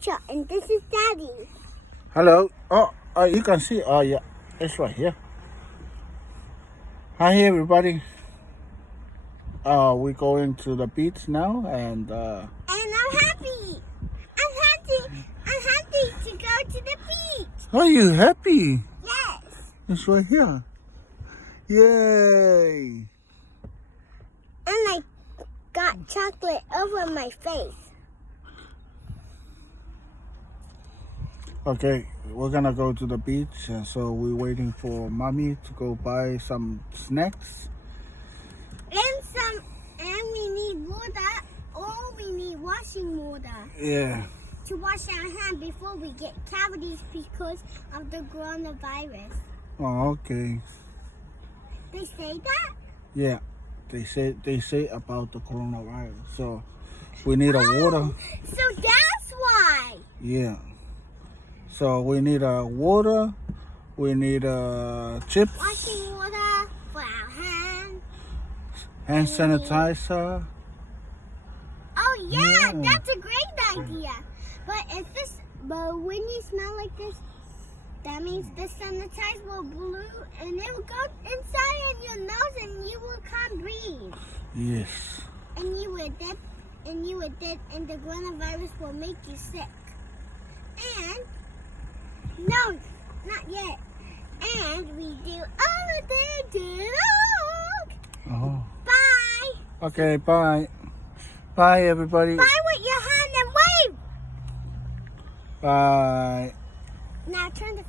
teacher, and this is Daddy. Hello. Oh, you can see. Oh, yeah. It's right here. Hi, everybody. We're going to the beach now, and And I'm happy. I'm happy to go to the beach. are you happy? Yes. It's right here. Yay! And I got chocolate over my face. Okay, we're gonna go to the beach, and so we're waiting for mommy to go buy some snacks. And we need water, or we need washing water Yeah. to wash our hands before we get cavities because of the coronavirus. Oh, okay. They say that? Yeah. They say about the coronavirus, so we need a water. So that's why. Yeah. So we need a water. We need chips. Washing water for our hands. Hand sanitizer. Oh yeah, Yeah. that's a great idea. But when you smell like this, that means the sanitizer will blue and it will go inside in your nose and you will can't breathe. Yes. And you will dead and the coronavirus will make you sick. And no, not yet. And we do all the dog. Oh. Bye. Okay. Bye. Bye, everybody. Bye with your hand and wave. Bye. Now turn the